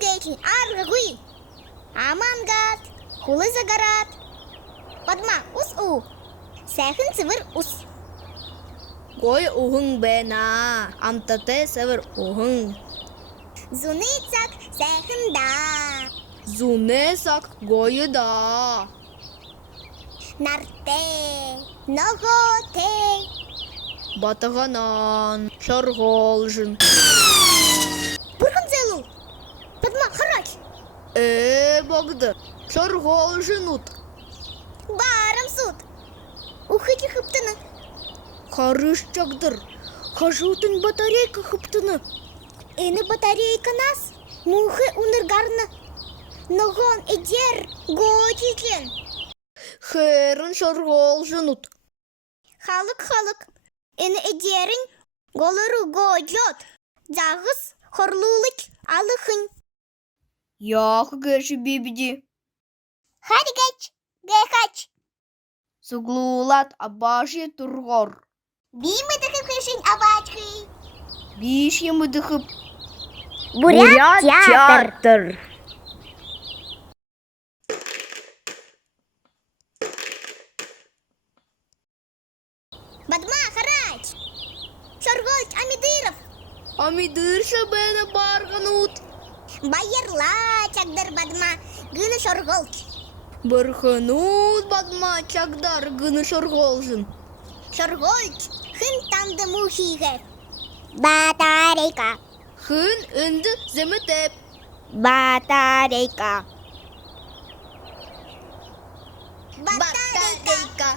гейки, аргагуи. Амангат, хулы загарат. Падма, ус-у. Сәхін сывыр ус. Гой уғың бәна, амтате сывыр уғың. Зуныцак, сәхін да. Зунесак гойыда. Нарте, ноготе. Батағанан, шарғолжын. Бұрғын зәлу. Падма, харач. Богды, шарғолжын ұт. Барым суд. Ухыки хыптыны. Харыш чагдыр, хажутын батарейка хыптыны. Эні батарейка нас. Мухы уныргарны. Ногон эдер гочикен. Херін шарғолжын ұт. Халық. Эні эдерін голыру гojot. Зағыз хорлулык алықын. Яқы кәші бебеде. Хadi geç. Geç. Суглулат абаши турғор. Бимы дықып кешін абачкы. Биш емі дұқып. Бурят театр. Бадма, харач. Шоргольч Амидыров. Амидырша бәні барған ұт. Байырла чагдыр Бадма. Гыны шоргольч. Барханут бадма чагдар гыны шарғолжын. Шоргольч хын тамды мухиге. Батарейка. Хын үнді зімітеп. Батарейка. Батарейка.